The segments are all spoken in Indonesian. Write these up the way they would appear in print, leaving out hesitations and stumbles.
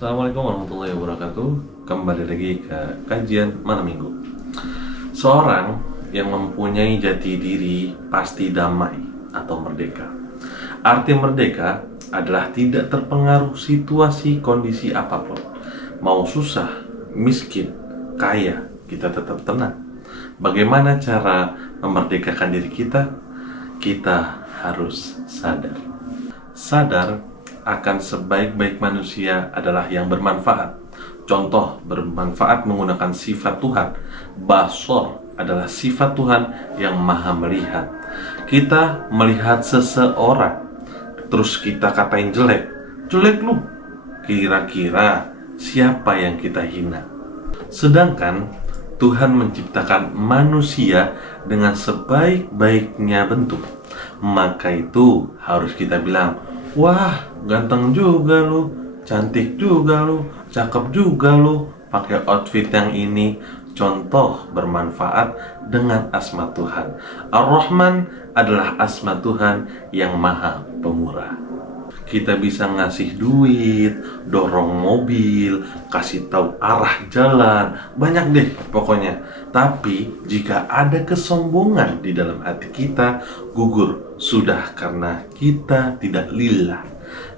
Assalamualaikum warahmatullahi wabarakatuh. Kembali lagi ke kajian malam minggu. Seorang yang mempunyai jati diri pasti damai atau merdeka. Arti merdeka adalah tidak terpengaruh situasi kondisi apapun. Mau susah, miskin, kaya, kita tetap tenang. Bagaimana cara memerdekakan diri kita? Kita harus sadar. Sadar akan sebaik-baik manusia adalah yang bermanfaat. Contoh bermanfaat menggunakan sifat Tuhan. Basor adalah sifat Tuhan yang maha melihat. Kita melihat seseorang, terus kita katain jelek. Jelek lu. Kira-kira siapa yang kita hina? Sedangkan Tuhan menciptakan manusia dengan sebaik-baiknya bentuk. Maka itu harus kita bilang, wah, ganteng juga lu, cantik juga lu, cakep juga lu, pakai outfit yang ini. Contoh bermanfaat dengan asma Tuhan. Ar-Rahman adalah asma Tuhan yang maha pemurah. Kita bisa ngasih duit, dorong mobil, kasih tahu arah jalan, banyak deh pokoknya. Tapi jika ada kesombongan di dalam hati kita, gugur sudah karena kita tidak lillah.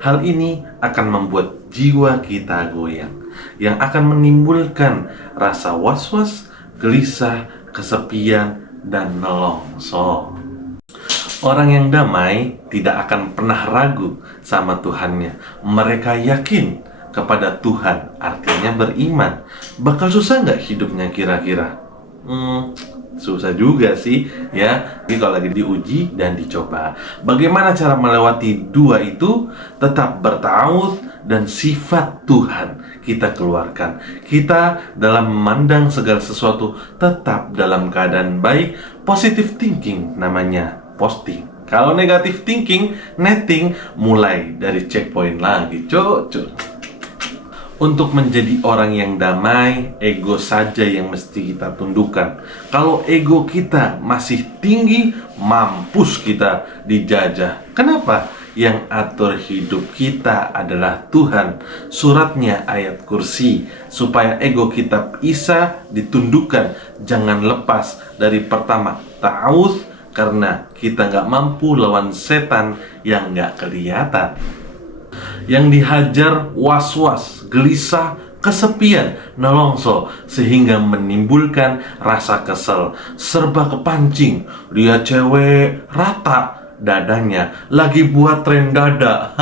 Hal ini akan membuat jiwa kita goyang, yang akan menimbulkan rasa was-was, gelisah, kesepian, dan nelongso. Orang yang damai tidak akan pernah ragu sama Tuhannya. Mereka yakin kepada Tuhan, artinya beriman. Bakal susah nggak hidupnya kira-kira? Susah juga sih ya. Ini kalau lagi diuji dan dicoba. Bagaimana cara melewati dua itu? Tetap bertawud dan sifat Tuhan kita keluarkan. Kita dalam memandang segala sesuatu tetap dalam keadaan baik. Positive thinking namanya. Posting. Kalau negatif thinking, netting, mulai dari checkpoint lagi, cucu. Untuk menjadi orang yang damai, ego saja yang mesti kita tundukkan. Kalau ego kita masih tinggi, mampus kita dijajah. Kenapa? Yang atur hidup kita adalah Tuhan. Suratnya ayat kursi. Supaya ego kita bisa ditundukkan. Jangan lepas dari pertama, ta'awudz. Karena kita nggak mampu lawan setan yang nggak kelihatan. Yang dihajar was-was, gelisah, kesepian, nelongso, sehingga menimbulkan rasa kesel. Serba kepancing, lihat cewek rata dadanya, lagi buat tren dada.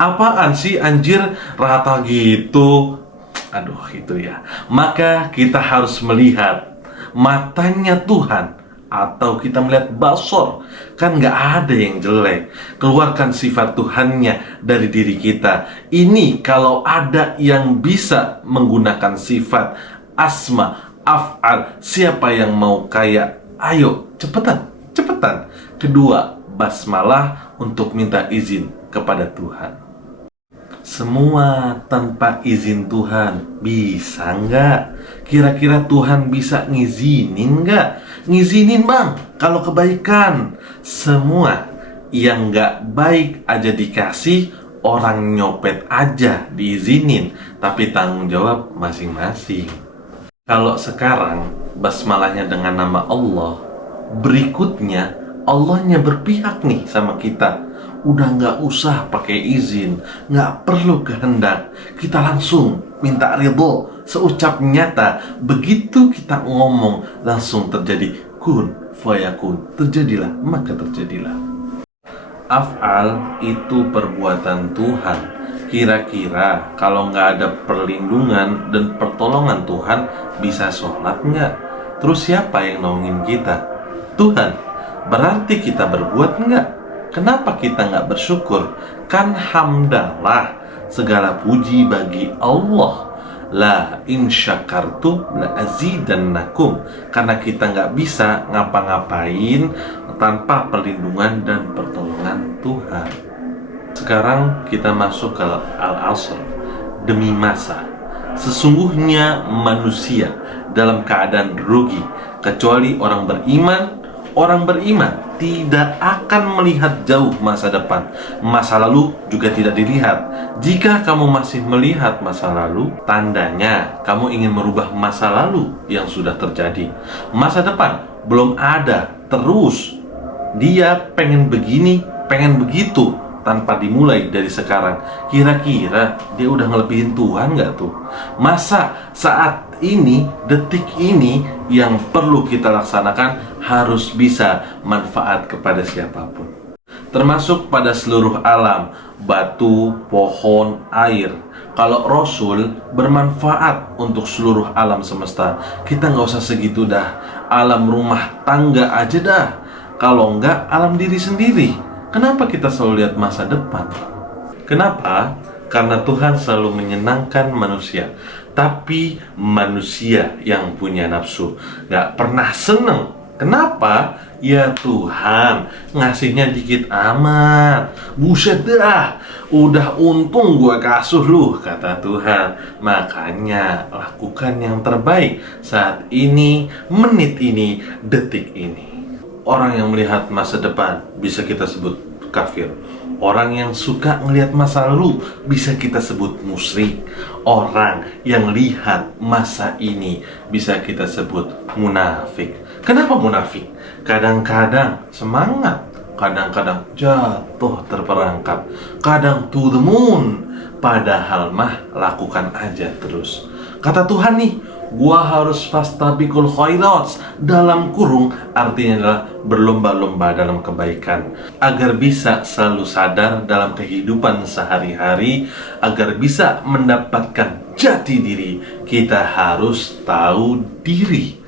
Apaan sih anjir rata gitu? Aduh itu ya. Maka kita harus melihat matanya Tuhan. Atau kita melihat basor, kan nggak ada yang jelek. Keluarkan sifat Tuhannya dari diri kita. Ini kalau ada yang bisa menggunakan sifat asma, af'al, siapa yang mau kaya? Ayo, cepetan, cepetan. Kedua, basmalah untuk minta izin kepada Tuhan. Semua tanpa izin Tuhan bisa nggak? Kira-kira Tuhan bisa ngizinin nggak? Ngizinin bang, kalau kebaikan. Semua yang nggak baik aja dikasih, orang nyopet aja diizinin. Tapi tanggung jawab masing-masing. Kalau sekarang basmalahnya dengan nama Allah, berikutnya Allahnya berpihak nih sama kita. Udah nggak usah pakai izin, nggak perlu kehendak. Kita langsung minta ridho seucap nyata. Begitu kita ngomong, langsung terjadi kun fayakun. Terjadilah, maka terjadilah. Af'al itu perbuatan Tuhan. Kira-kira kalau nggak ada perlindungan dan pertolongan Tuhan, bisa sholat nggak? Terus siapa yang nolongin kita? Tuhan. Berarti kita berbuat nggak? Kenapa kita nggak bersyukur? Kan hamdalah, segala puji bagi Allah. La in syakartum la azidannakum. Karena kita nggak bisa ngapa-ngapain tanpa perlindungan dan pertolongan Tuhan. Sekarang kita masuk ke Al-Asr. Demi masa, sesungguhnya manusia dalam keadaan rugi, kecuali orang beriman. Orang beriman tidak akan melihat jauh masa depan. Masa lalu juga tidak dilihat. Jika kamu masih melihat masa lalu, tandanya kamu ingin merubah masa lalu yang sudah terjadi. Masa depan belum ada, terus dia pengen begini, pengen begitu, tanpa dimulai dari sekarang. Kira-kira dia udah ngelebihin Tuhan nggak tuh? Masa saat ini, detik ini yang perlu kita laksanakan harus bisa manfaat kepada siapapun, termasuk pada seluruh alam, batu, pohon, air. Kalau Rasul bermanfaat untuk seluruh alam semesta, kita nggak usah segitu dah. Alam rumah tangga aja dah. Kalau nggak, alam diri sendiri. Kenapa kita selalu lihat masa depan? Kenapa? Karena Tuhan selalu menyenangkan manusia. Tapi manusia yang punya nafsu gak pernah seneng. Kenapa? Ya Tuhan, ngasihnya dikit amat. Buset dah, udah untung gue kasuh lu, kata Tuhan. Makanya lakukan yang terbaik saat ini, menit ini, detik ini. Orang yang melihat masa depan bisa kita sebut kafir. Orang yang suka ngelihat masa lalu bisa kita sebut musyrik. Orang yang lihat masa ini bisa kita sebut munafik. Kenapa munafik? Kadang-kadang semangat, kadang-kadang jatuh terperangkap, kadang to the moon. Padahal mah lakukan aja terus. Kata Tuhan nih, gua harus fastabiqul khairat, dalam kurung artinya adalah berlomba-lomba dalam kebaikan, agar bisa selalu sadar dalam kehidupan sehari-hari, agar bisa mendapatkan jati diri. Kita harus tahu diri,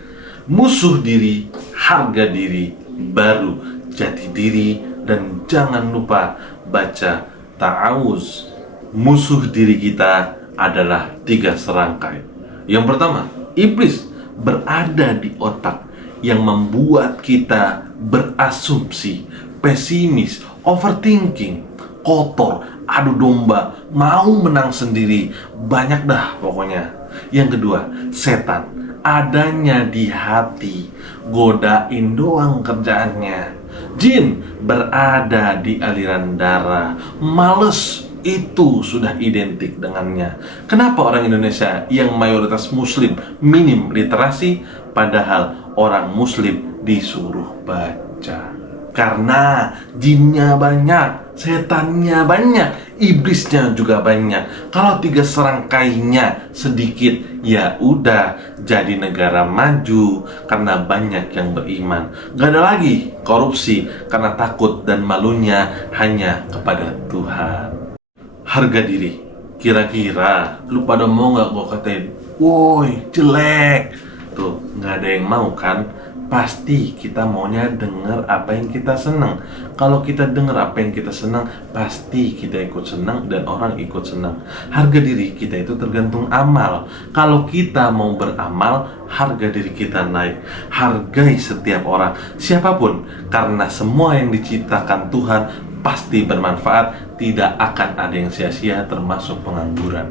musuh diri, harga diri, baru jati diri. Dan jangan lupa baca ta'awuz. Musuh diri kita adalah 3 serangkai. Yang pertama, iblis berada di otak yang membuat kita berasumsi, pesimis, overthinking, kotor, adu domba, mau menang sendiri, banyak dah pokoknya. Yang kedua, setan adanya di hati, godain doang kerjaannya. Jin berada di aliran darah, males itu sudah identik dengannya. Kenapa orang Indonesia yang mayoritas muslim minim literasi, padahal orang muslim disuruh baca? Karena jinnya banyak, setannya banyak, iblisnya juga banyak. Kalau 3 serangkainya sedikit, ya udah jadi negara maju karena banyak yang beriman. Gak ada lagi korupsi karena takut dan malunya hanya kepada Tuhan. Harga diri, kira-kira lu pada mau gak gue katain, woi jelek? Tuh, gak ada yang mau kan? Pasti kita maunya denger apa yang kita senang. Kalau kita denger apa yang kita senang, pasti kita ikut senang dan orang ikut senang. Harga diri kita itu tergantung amal. Kalau kita mau beramal, harga diri kita naik. Hargai setiap orang, siapapun, karena semua yang diciptakan Tuhan pasti bermanfaat. Tidak akan ada yang sia-sia, termasuk pengangguran.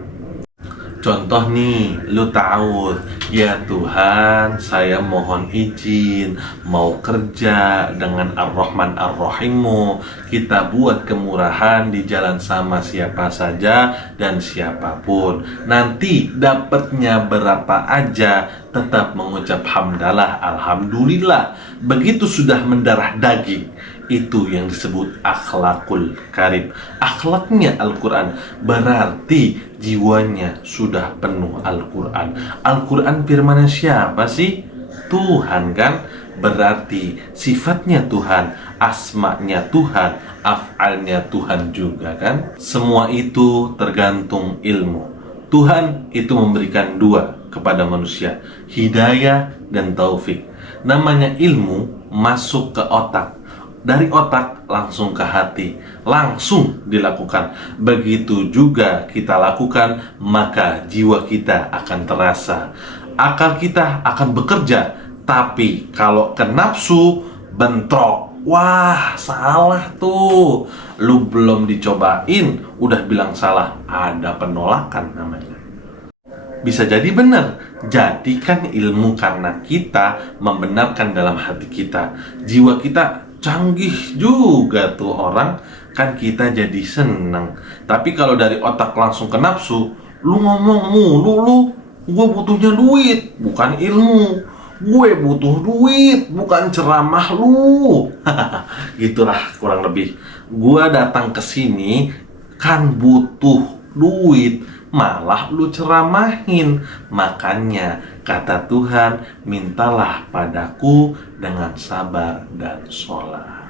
Contoh nih, lu tahu, ya Tuhan, saya mohon izin mau kerja dengan Ar-Rahman Ar-Rahim-Mu. Kita buat kemurahan di jalan sama siapa saja dan siapapun. Nanti dapatnya berapa aja, tetap mengucap hamdalah, alhamdulillah. Begitu sudah mendarah daging, itu yang disebut akhlakul karim. Akhlaknya Al-Quran, berarti jiwanya sudah penuh Al-Quran. Al-Quran firman siapa sih? Tuhan kan? Berarti sifatnya Tuhan, asma'nya Tuhan, af'alnya Tuhan juga kan? Semua itu tergantung ilmu. Tuhan itu memberikan 2 kepada manusia, hidayah dan taufik. Namanya ilmu masuk ke otak, dari otak langsung ke hati, langsung dilakukan. Begitu juga kita lakukan, maka jiwa kita akan terasa, akal kita akan bekerja. Tapi kalau ke nafsu, bentrok. Wah, salah tuh. Lu belum dicobain, udah bilang salah. Ada penolakan namanya. Bisa jadi benar. Jadikan ilmu karena kita membenarkan dalam hati kita. Jiwa kita canggih juga tuh orang, kan kita jadi seneng. Tapi kalau dari otak langsung ke nafsu, lu ngomong mulu lu, gue butuhnya duit, bukan ilmu. Gue butuh duit, bukan ceramah lu. Gitulah kurang lebih. Gue datang ke sini kan butuh duit, malah lu ceramahin. Makanya kata Tuhan, mintalah padaku dengan sabar dan sholat.